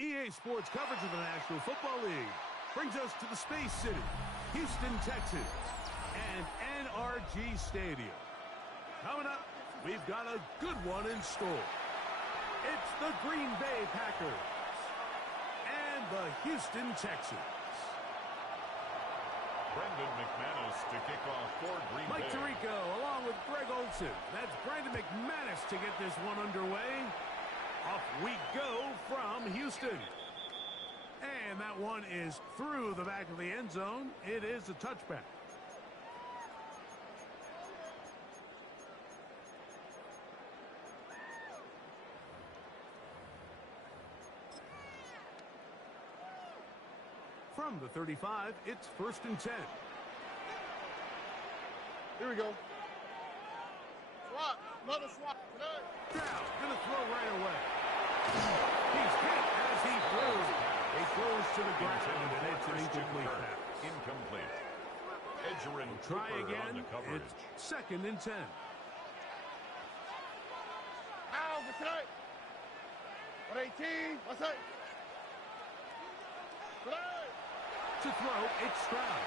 EA Sports coverage of the National Football League brings us to the Space City, Houston, Texas, and NRG Stadium. Coming up, we've got a good one in store. It's the Green Bay Packers and the Houston Texans. Brendan McManus to kick off for Green Bay. Mike Tirico along with Greg Olsen. That's Brandon McManus to get this one underway. Off we go from Houston. And that one is through the back of the end zone. It is a touchback. From the 35, it's 1st and 10. Here we go. Swat. Another swat. Down. Gonna throw right away. He's hit as he throws. He throws to the ground, and it's an incomplete pass. Incomplete. Edgerrin Try Cooper again. on the coverage. It's 2nd and 10. Ow, good tonight. 118. What's that? To throw, it's Stroud.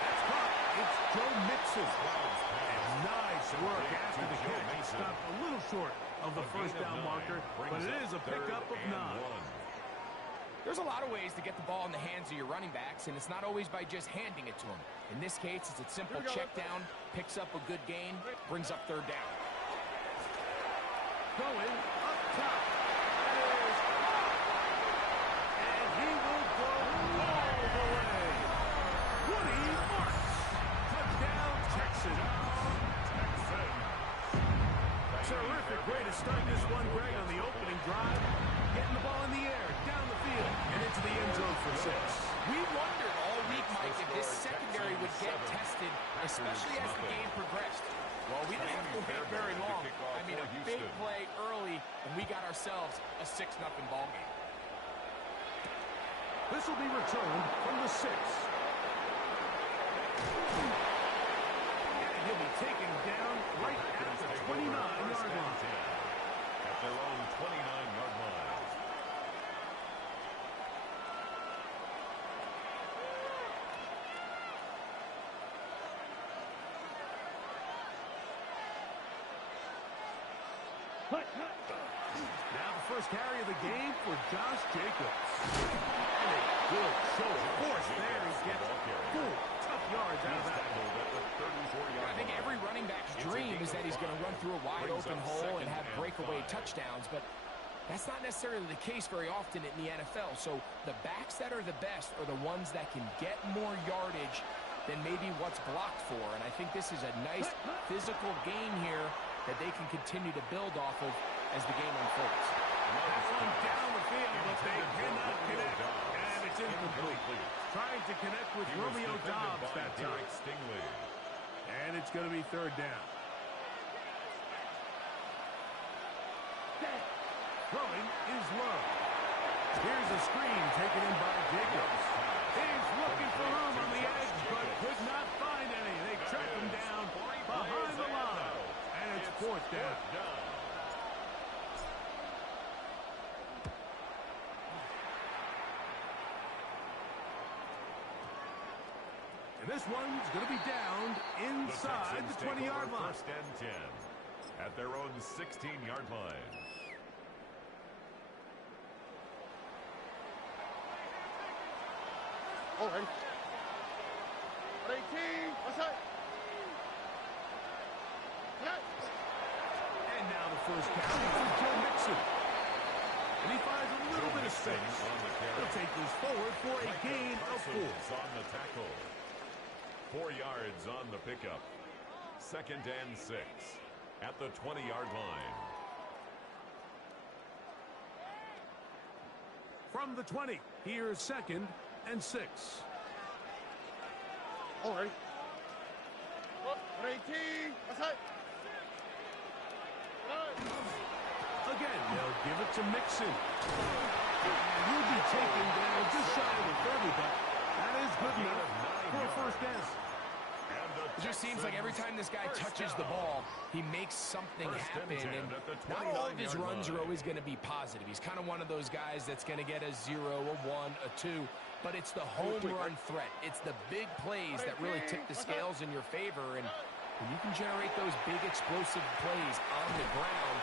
That's caught. It's Joe Mixon. And nice work after the catch. He stopped a little short of the first down marker, but it is a pickup of 9. There's a lot of ways to get the ball in the hands of your running backs, and it's not always by just handing it to them. In this case, it's a simple check down, picks up a good gain, brings up 3rd down. Going up top. That is and he will go all the way. Woody Marks. Touchdown, Texans. Terrific way to start this one, Greg, on the opening drive. Getting the ball in the air, down the field, and into the end zone for 6. We wondered all week, Mike, if this secondary would get tested, especially as the game progressed. Well, we didn't have to wait very long. I mean, a big play early, and we got ourselves a 6-0 ball game. This will be returned from the 6. And he'll be taken down right at the 29-yard line. At their own 29-yard line. Now the first carry of the game for Josh Jacobs. And a good show of force there. He gets 4 tough yards out of that. I think every running back's dream is that he's going to run through a wide open hole and have breakaway touchdowns, but that's not necessarily the case very often in the NFL. So the backs that are the best are the ones that can get more yardage than maybe what's blocked for. And I think this is a nice physical gain here that they can continue to build off of as the game unfolds. That one down the field, but they cannot connect. And it's incomplete. Trying to connect with Romeo Doubs that time. And it's going to be 3rd down. Throwing is low. Here's a screen taken in by Jacobs. He's looking for room on the edge, but could not find any. They track him down behind the line. And it's 4th down. And this one's going to be downed inside the 20-yard line. 1st and 10 at their own 16-yard line. All right. 18. What's that? And now the first carry for Joe Mixon. And he finds a little bit of space. He'll take this forward for a gain of 4. On the tackle. 4 yards on the pickup. 2nd and 6 at the 20-yard line. From the 20, here's 2nd and 6. All right. 18. What's that? Again, they'll give it to Mixon. And he'll be taken down just shy of the 30, but that is good enough for a 1st down. It just seems like every time time this guy touches the ball, he makes something happen. And not all of his runs are always going to be positive. He's kind of one of those guys that's going to get a 0, a 1, a 2. But it's the home run threat. It's the big plays that really tip the scales in your favor. And when you can generate those big explosive plays on the ground,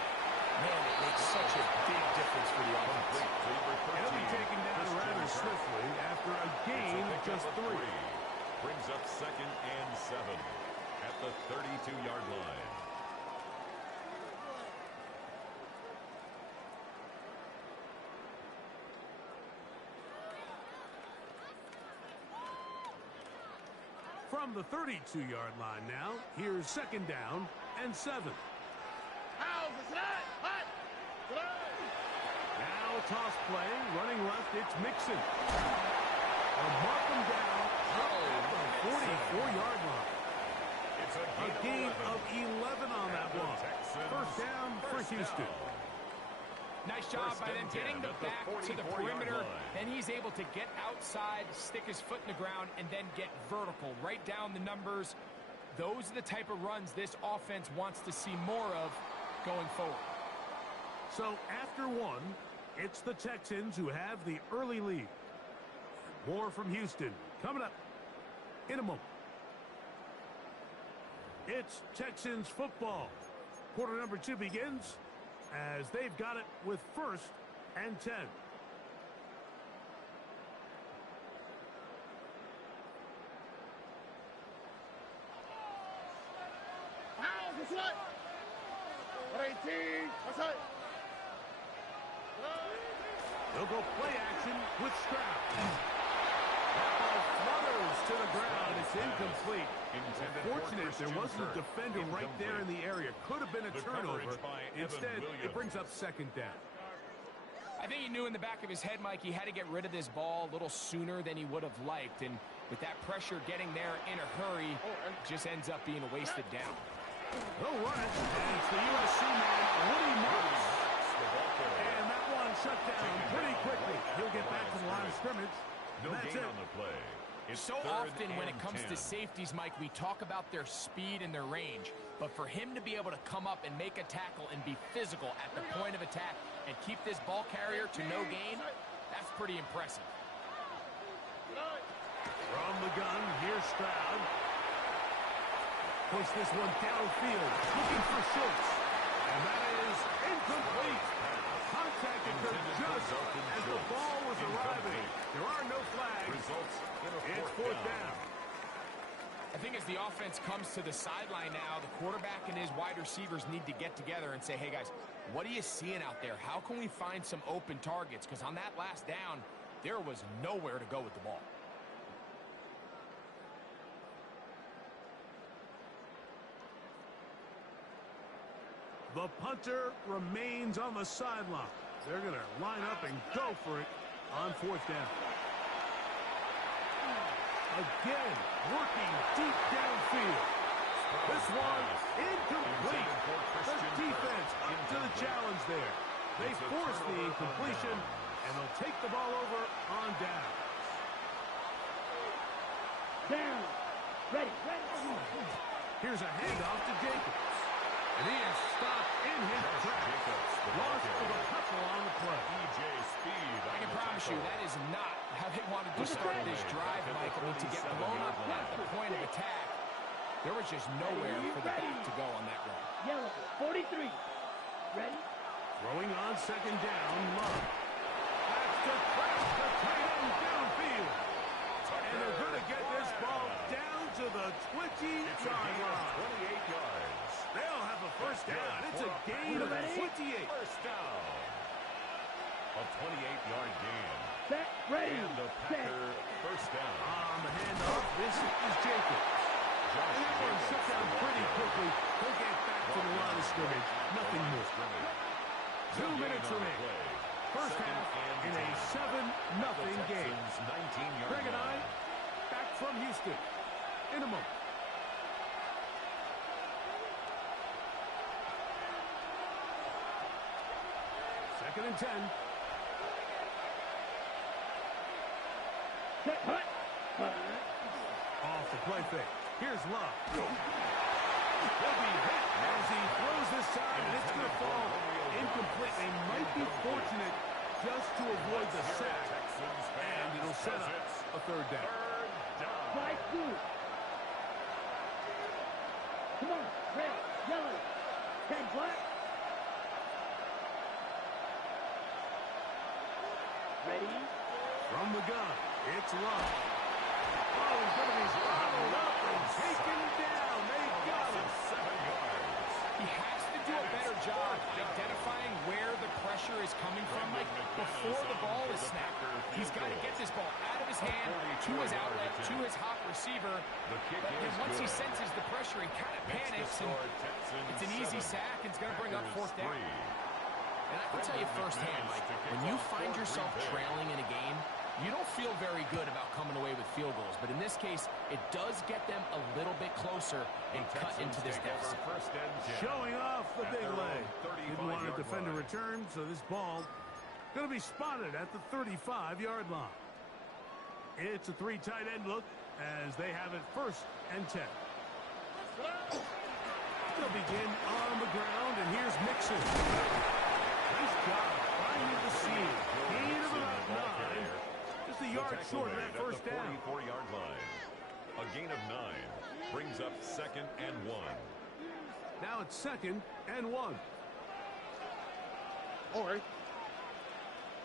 man, it makes such a big difference for the offense. He'll be taken down rather swiftly after a gain of just 3. Brings up 2nd and 7 at the 32-yard line. From the 32-yard line now, here's 2nd down and 7. Now a toss play, running left, it's Mixon. They'll mark him down at the 44-yard line. It's A gain of 11 on that one. 1st down for Houston. Nice job by them getting the back to the perimeter. Then he's able to get outside, stick his foot in the ground, and then get vertical. Right down the numbers. Those are the type of runs this offense wants to see more of going forward. So after 1, it's the Texans who have the early lead. More from Houston coming up in a moment. It's Texans football. Quarter number 2 begins as they've got it with 1st and 10. They'll go play action with Stroud. That ball flutters to the ground. It's incomplete. Unfortunate there wasn't a defender right there in the area. Could have been a turnover. Instead, it brings up 2nd down. I think he knew in the back of his head, Mike, he had to get rid of this ball a little sooner than he would have liked. And with that pressure getting there in a hurry, just ends up being a wasted down. They'll run it. And it's the USC man, Woody Marks. And that one shut down pretty quickly. He'll get back to the line of scrimmage. No gain on the play. It's so often when it comes to safeties, Mike, we talk about their speed and their range. But for him to be able to come up and make a tackle and be physical at the point of attack and keep this ball carrier to no gain, that's pretty impressive. From the gun, here's Stroud. Push this one downfield, looking for Schultz. And that is incomplete. Contact occurred just as the ball was arriving. There are no flags. It's 4th down. I think as the offense comes to the sideline now, the quarterback and his wide receivers need to get together and say, hey, guys, what are you seeing out there? How can we find some open targets? Because on that last down, there was nowhere to go with the ball. The punter remains on the sideline. They're going to line up and go for it on 4th down. Again, working deep downfield. This one incomplete. The defense up to the challenge there. They force the incompletion, and they'll take the ball over on down. Down. Ready. Here's a handoff to Jacobs. And he is stopped in his tracks. Loss of a couple on the play. I can promise you that is not how they wanted to start this drive, Mike. I mean, to get blown up at the point of attack, there was just nowhere for the back to go on that run. Yellow, 43. Ready? Throwing on 2nd down, Love. That's to crash the tight end downfield. And they're going to get this ball down to the 20-yard line. 28 yards. They'll have a 1st down. It's a gain of 28. 1st down. A 28-yard gain. Set. Ready. And the Packer 1st down. On the handoff, this is Jacobs. And that one shut down pretty quickly. He'll get back to the line of scrimmage. Nothing more. 2 minutes remaining. 1st half in a 7-0 game. Greg and I back from Houston in a moment. Second and 10. Set. Hut. Off the play fake. Here's Love. He'll be hit as he throws this time, and it's going to fall incomplete. They might be fortunate just to avoid the sack, and it'll set up a third down. Strike two. Come on, red, yellow, 10 black. Ready? From the gun, it's Love. Oh, he's going to be followed up and taken down. They got him. 7 yards. He has to do a better job identifying where the pressure is coming from. Like before the ball is snapped, he's got to get this ball out of his hand to his outlet, to his hot receiver. And once he senses the pressure, he kind of panics, and it's an easy sack. It's going to bring up fourth down. And I can tell you firsthand, Mike, when you find yourself trailing in a game, you don't feel very good about coming away with field goals. But in this case, it does get them a little bit closer and cut into this deficit. Showing off the big leg. Didn't want to defend a return, so this ball going to be spotted at the 35-yard line. It's a 3 tight end look as they have it 1st and 10. They'll begin on the ground, and here's Mixon. Nice job finding the seam. Gain of about 9. Just a yard short of that first down. 44-yard line. A gain of 9 brings up 2nd and 1. Now it's 2nd and 1. All right.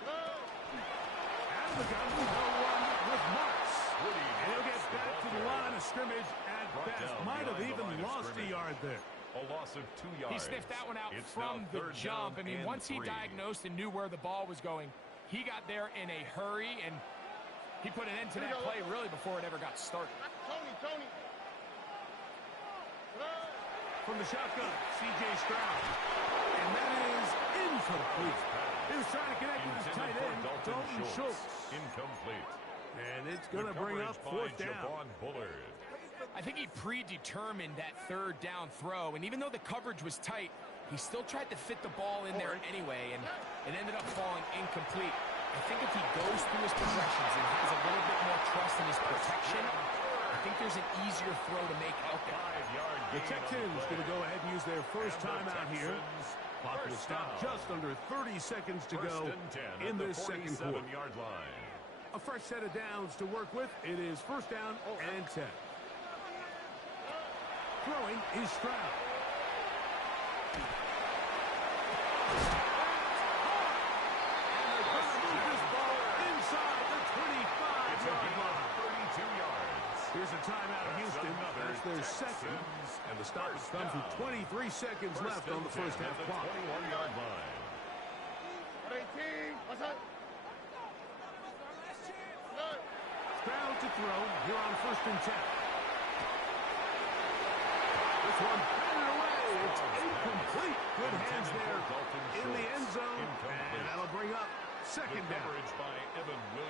Out of the gun, no one with Marks. And he'll get back to the line of scrimmage at best. Might have even lost a yard there. A loss of 2 yards. He sniffed that one out from the jump. I mean, once he diagnosed and knew where the ball was going, he got there in a hurry, and he put an end to that play really before it ever got started. Tony. From the shotgun, C.J. Stroud. And that is incomplete. He was trying to connect with his tight end, Dalton Schultz. Incomplete. And it's going to bring up 4th down. I think he predetermined that 3rd down throw, and even though the coverage was tight, he still tried to fit the ball in there anyway, and it ended up falling incomplete. I think if he goes through his progressions and has a little bit more trust in his protection, I think there's an easier throw to make out there. The Texans going to go ahead and use their first timeout here. Clock will stop just under 30 seconds to go in this second quarter. A fresh set of downs to work with. It is 1st down and 10. Throwing is Stroud. And they're going to move this ball inside the 25-yard line. 32 yards. Here's a timeout of Houston. That's their second. And the stoppage comes with 23 seconds left on the first half clock. 21-yard line. 18. What's up? Stroud to throw here on 1st and 10. This one batted away. It's incomplete. Good hands there in the end zone. And that'll bring up 2nd down.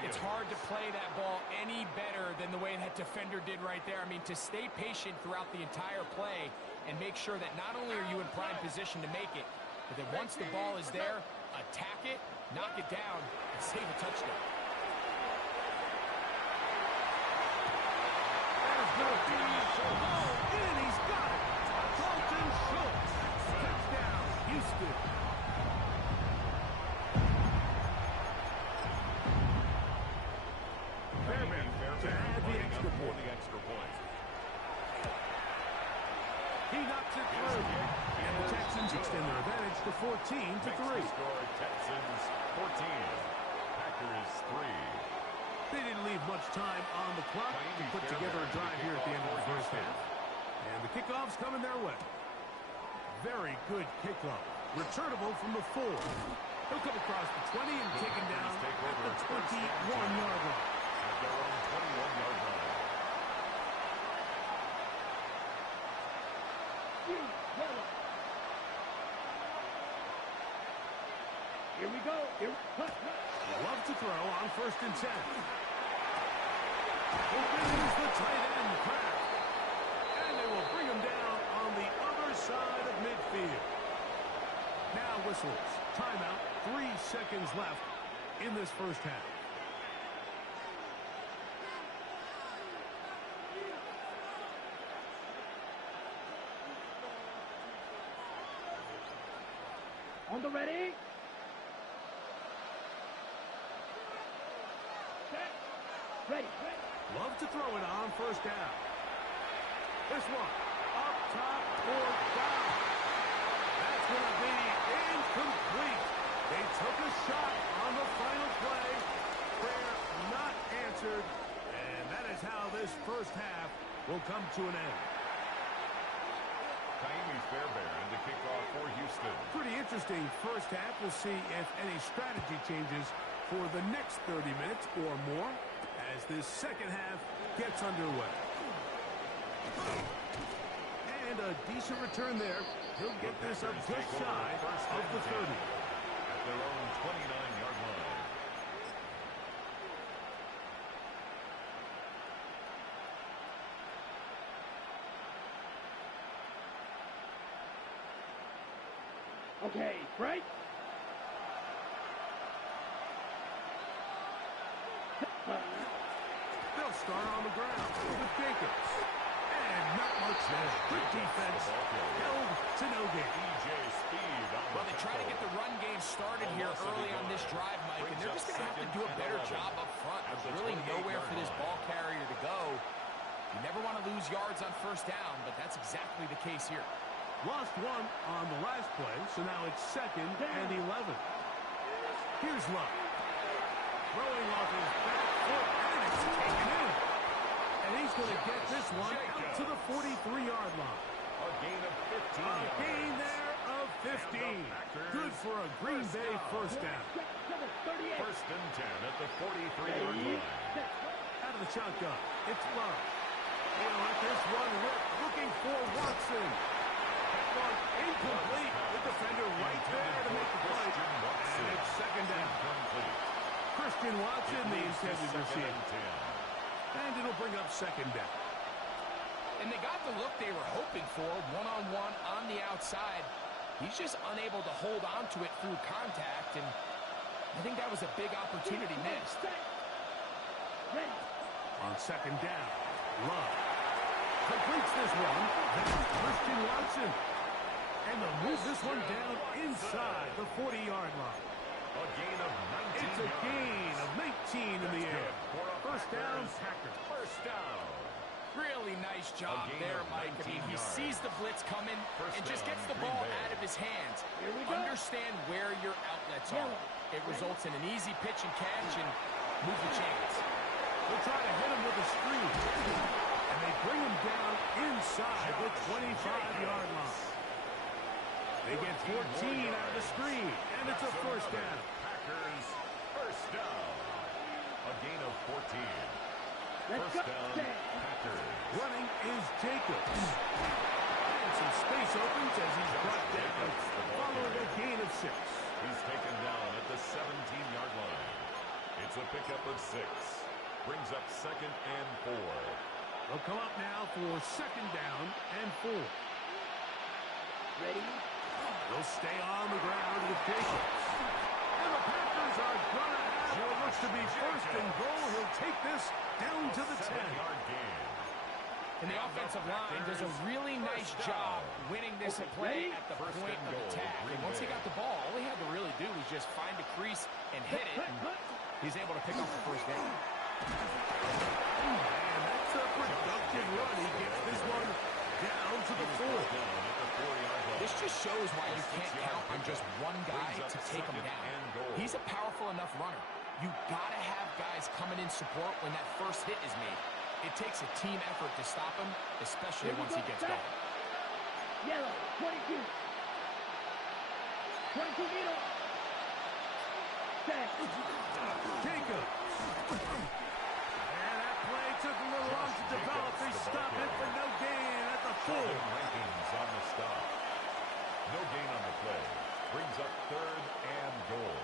It's hard to play that ball any better than the way that defender did right there. I mean, to stay patient throughout the entire play and make sure that not only are you in prime position to make it, but that once the ball is there, attack it, knock it down, and save a touchdown. And he's got it. Dalton Schultz. Touchdown, Houston. Fairbairn to add the extra point. He knocks it through. And the Texans extend their advantage to 14-3. Texans 14. Packers 3. They didn't leave much time on the clock to put together a drive here at the end of the first half. And the kickoff's coming their way. Very good kickoff. Returnable from the 4. He'll come across the 20 and taken down at the 21-yard line. At their own 21-yard line. Here we go. Love to throw on 1st and 10. Opens the tight end crack. And they will bring him down on the other side of midfield. Now whistles. Timeout. 3 seconds left in this first half. On the ready. Set. Ready. Love to throw it on first down. This one, up top or down. That's going to be incomplete. They took a shot on the final play. Prayer not answered. And that is how this first half will come to an end. Taimi Fairbairn to kick off for Houston. Pretty interesting first half. We'll see if any strategy changes for the next 30 minutes or more as this second half gets underway. And a decent return there. He'll get this up just shy of the 30. At their own 29-yard line. Okay, right. They'll start on the ground with Jacobs. And not much there. Good defense. Held to no gain. Well, they try to get the run game started here early on this drive, Mike, and they're just going to have to do a better job up front. There's really nowhere for this ball carrier to go. You never want to lose yards on first down, but that's exactly the case here. Lost one on the last play, so now it's 2nd and 11. Here's Luck. Throwing off his back foot, and it's taken in. And he's going to get this one out to the 43-yard line. A gain of 15 yards. A gain there of 15. Good for a Green Bay first down. First and 10 at the 43-yard line. Out of the shotgun, it's Luck. He'll let this one rip, looking for Watson. That one incomplete. The defender right there to make the play. And it's 2nd down. Christian Watson, the intended receiver. And it'll bring up 2nd down. And they got the look they were hoping for, one-on-one on the outside. He's just unable to hold on to it through contact, and I think that was a big opportunity missed. On 2nd down, Love completes this one. That's Christian Watson. And they'll move this one down inside the 40-yard line. A gain of 19 It's a gain of 19 in the air. First down, Packers. First down. Really nice job there, Mike. I mean, he sees the blitz coming and just gets the ball out of his hands. Understand where your outlets are. It results in an easy pitch and catch and move the chains. They'll try to hit him with a screen. And they bring him down inside the 25-yard line. They get 14 out of the screen, and it's a first down. Packers, first down. A gain of 14. First down, Packers. Running is Jacobs. And some space opens as he's brought down, following a gain of 6. He's taken down at the 17-yard line. It's a pickup of 6. Brings up 2nd and 4. They'll come up now for 2nd down and 4. Ready? They'll stay on the ground with Jacobs. And the Packers are going to have what looks to be 1st and goal. He'll take this down to the 10. 7-yard gain. And the offensive line does a really nice job winning this play at the point of attack. And once he got the ball, all he had to really do was just find a crease and hit it. And he's able to pick up the first down. And that's a productive run. He gets this one down to the 4. This just shows why you can't count on just one guy to take him down. He's a powerful enough runner. You gotta have guys coming in support when that first hit is made. It takes a team effort to stop him, especially once he gets going. Yellow, 22. 22 middle. Set. Jacobs. And that play took a little long to develop. They stop it for no gain at the 4. Rankings on the stop. No gain on the play. Brings up 3rd and goal.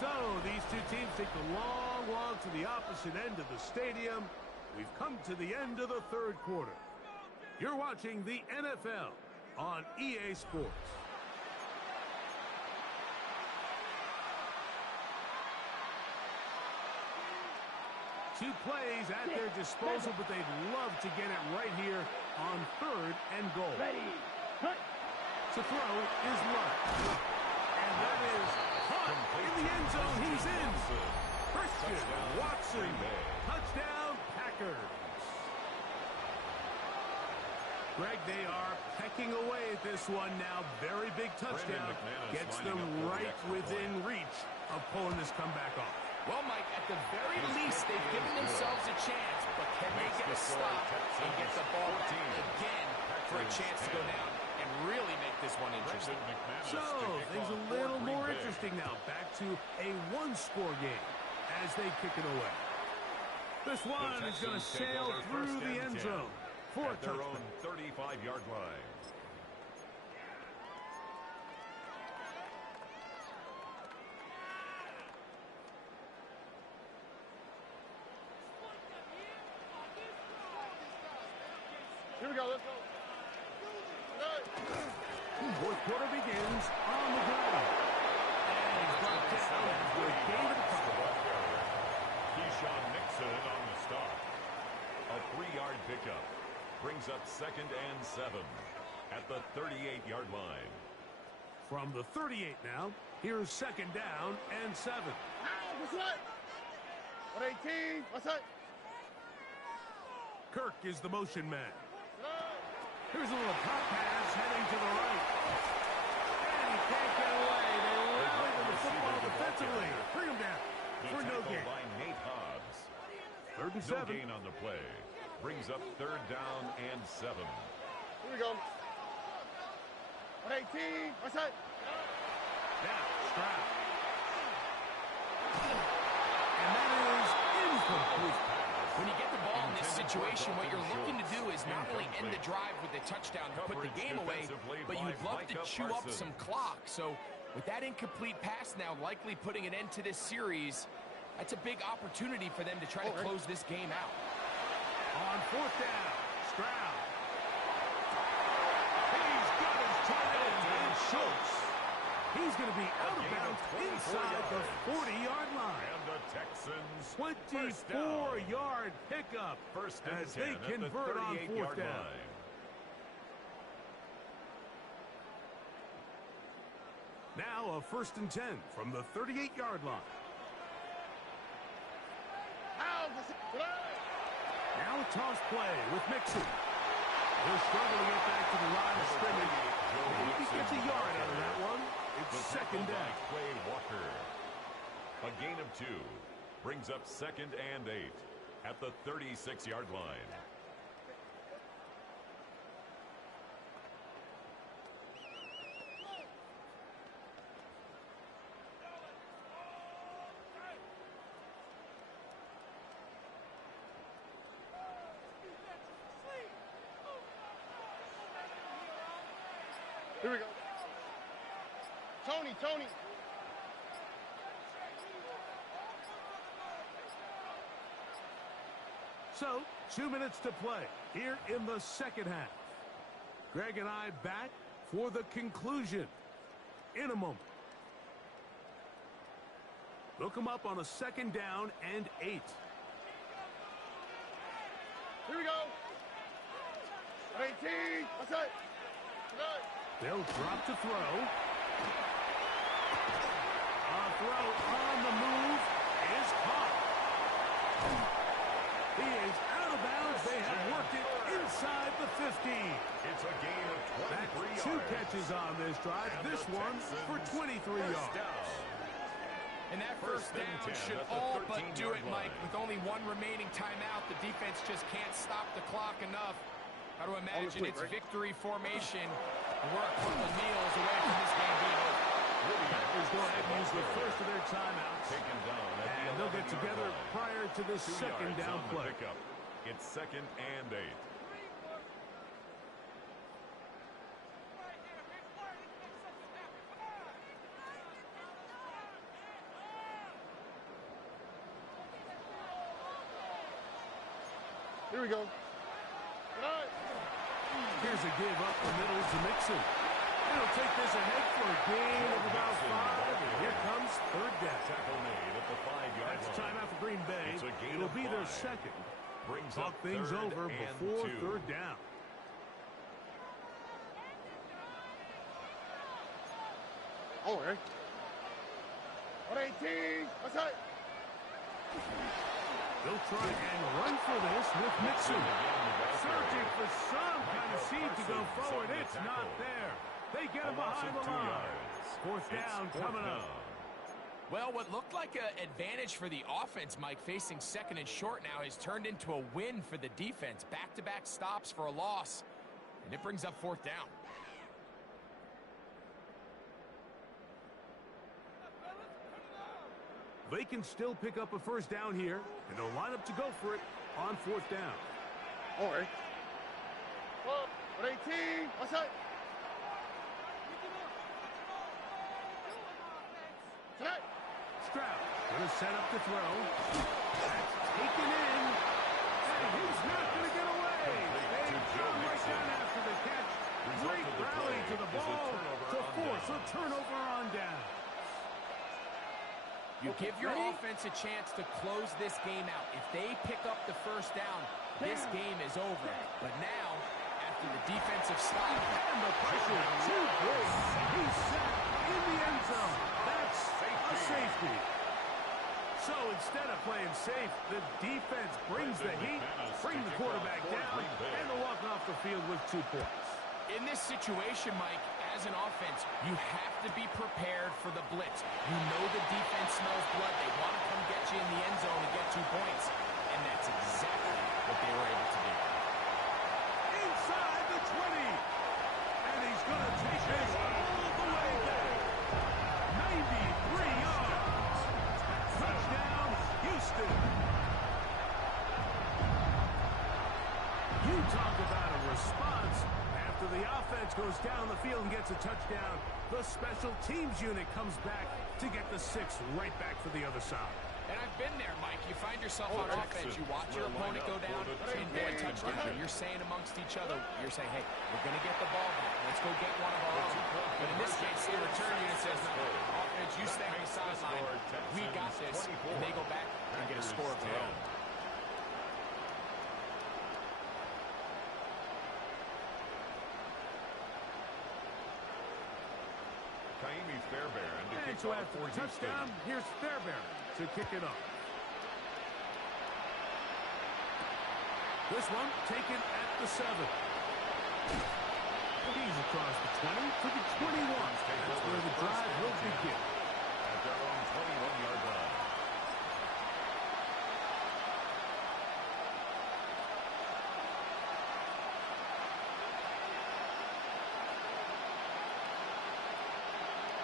So these two teams take the long walk to the opposite end of the stadium. We've come to the end of the 3rd quarter. You're watching the NFL on EA Sports. 2 plays at their disposal, but they'd love to get it right here on 3rd and goal. Ready. Cut. To throw is Luck. And that is caught in the end zone. He's in. Christian Watson. Touchdown, Packers. Greg, they are pecking away at this one now. Very big touchdown. Gets them right within reach of pulling this comeback off. Well, Mike, at the very least, they've given themselves a chance, but can they get a stop and get the ball back again for a chance to go down and really make this one interesting? So, things a little more interesting now. Back to a 1-score game as they kick it away. This one is going to sail through the end zone for a at their touchdown. own 35-yard line. Here we go, let's go. Fourth quarter begins on the ground. And he's brought down after a gain of a couple. Keyshawn Nixon on the stop. A 3-yard pickup brings up 2nd and 7 at the 38-yard line. From the 38 now, here's 2nd down and 7. What's that? 118, what's that? Kirk is the motion man. Here's a little pop pass heading to the right. And he can't get away. They rally to the football defensively. Bring him down for no gain. By Nate Hobbs. 3rd and No 7. gain on the play. Brings up 3rd down and 7. Here we go. 118, what's that? Now, Stroud. And that is incomplete. When you get the ball in this situation, what you're looking to do is not only end the drive with a touchdown to put the game away, but you'd love to chew up some clock. So with that incomplete pass now likely putting an end to this series, that's a big opportunity for them to try to close this game out. On 4th down, Stroud. He's got his tight end, and Schultz. He's going to be out of bounds inside the 40-yard line. And the Texans 24-yard pickup first and as 10 they at the convert on 4th 38-yard down. line. Now a 1st and 10 from the 38-yard line. Now a toss play with Mixon. He'll struggle to get back to the line of scrimmage. Maybe he gets a yard out of that one. It's 2nd down. Quay Walker. A gain of 2 brings up 2nd and 8 at the 36-yard line. Here we go. Tony. So, 2 minutes to play here in the 2nd half. Greg and I back for the conclusion in a moment. Look him up on a 2nd down and 8. Here we go. 18, what's that? They'll drop to throw. A throw on the move is caught. He is out of bounds. They have worked it inside the 15. It's a gain of 23 That's 2 catches on this drive. This one for 23 yards. And that first down should all but do it, Mike. With only 1 remaining timeout, the defense just can't stop the clock enough. Got to imagine it's victory formation. And we're a couple of meals away from this game being over. Packers go ahead and use the first of their timeouts. Taken down And they'll get together prior to this 2 2nd yards down on the play. pickup. It's 2nd and 8. Here we go. Here's a give up the middle to Mixon. He'll take this ahead for a gain of about 5. And here comes 3rd down. Tackle made at the 5-yard That's line. timeout for Green Bay. It's a gain It'll of be their 5. second. Brings Talk up things third over and before 2. third down. Oh, eh? 118. What's that? They'll try and run for this with Mixon. Searching for some kind of seed to go forward. It's not there. They get him behind the line. Fourth down coming up. Well, what looked like an advantage for the offense, Mike, facing second and short now, has turned into a win for the defense. Back-to-back stops for a loss. And it brings up fourth down. They can still pick up a first down here, and they'll line up to go for it on fourth down. Oh, eh? 118. What's that? Tonight. Stroud going to set up the throw. That's taken in. And he's not going to get away. They come right down after the catch. Great rally to the ball to force a turnover on down. You give your offense a chance to close this game out. If they pick up the first down, this game is over. But now, after the defensive stop, And the pressure too great. He's set in the end zone. That's a safety. So instead of playing safe, the defense brings the heat, bring the quarterback down, and they'll walk off the field with 2 points. in this situation, Mike, as an offense, you have to be prepared for the blitz. You know the defense smells blood. They want to come get you in the end zone and get 2 points. And that's exactly what they were able to do. Inside the 20. And he's going to take it all the way there. 93 yards. Touchdown, Houston. You talk about a response. After the offense goes down the field and gets a touchdown, the special teams unit comes back to get the 6 right back for the other side. And I've been there, Mike. You find yourself on offense. You watch your opponent go down and get a touchdown. You're saying amongst each other, you're saying, hey, we're going to get the ball back. Let's go get one of our own. But in this case, the return unit says, no, offense, you stay on the sideline. We got this. And they go back and get a score of their own. And so after the touchdown, here's Fairbairn to kick it off. This one taken at the 7. He's across the 20 to the 21. That's where the drive will begin. At their own 21-yard line.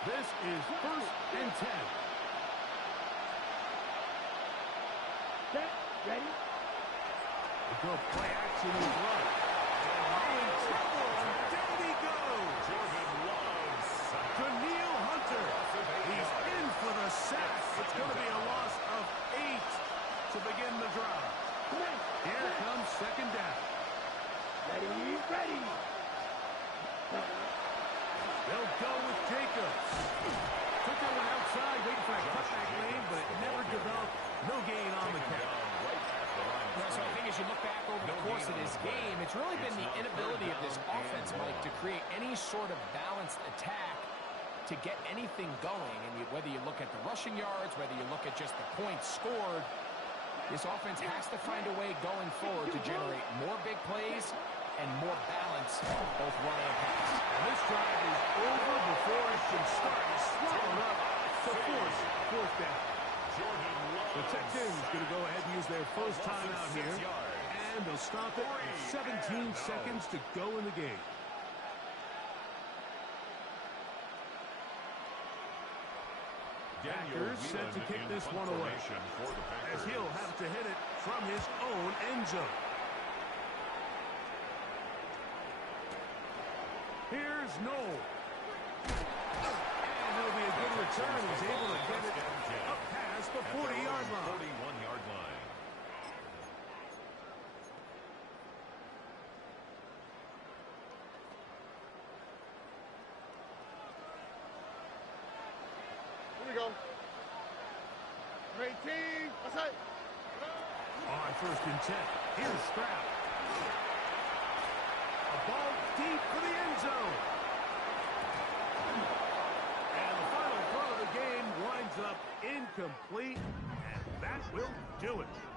This is 1st and 10. Set, ready? They go play action with Love. And in trouble, and down he goes. Jordan Love's Daniil Hunter. He's in for the sack. It's going to be a loss of 8 to begin the drive. Here comes 2nd down. Ready, ready. They'll go with Jacobs. Took that one outside, waiting for a cutback lane, but it never developed. No gain on the catch. So I think as you look back over the course of this game, it's really been the inability of this offense, Mike, to create any sort of balanced attack to get anything going. And whether you look at the rushing yards, whether you look at just the points scored, this offense has to find a way going forward to generate more big plays and more balance, both run and pass. And this drive is over before it can start. It's swallowed up to force 4th down. The Texans going to go ahead and use their first timeout here. And they'll stop it with 17 seconds to go in the game. Packers set to kick this one away, as he'll have to hit it from his own end zone. Here's Noel. And it'll be a good return. He's able to get it up past the 40-yard line. 41-yard line. Here we go. 18. What's that? On first and 10. Here's Stroud. A ball deep for the end zone. And the final throw of the game winds up incomplete, and that will do it.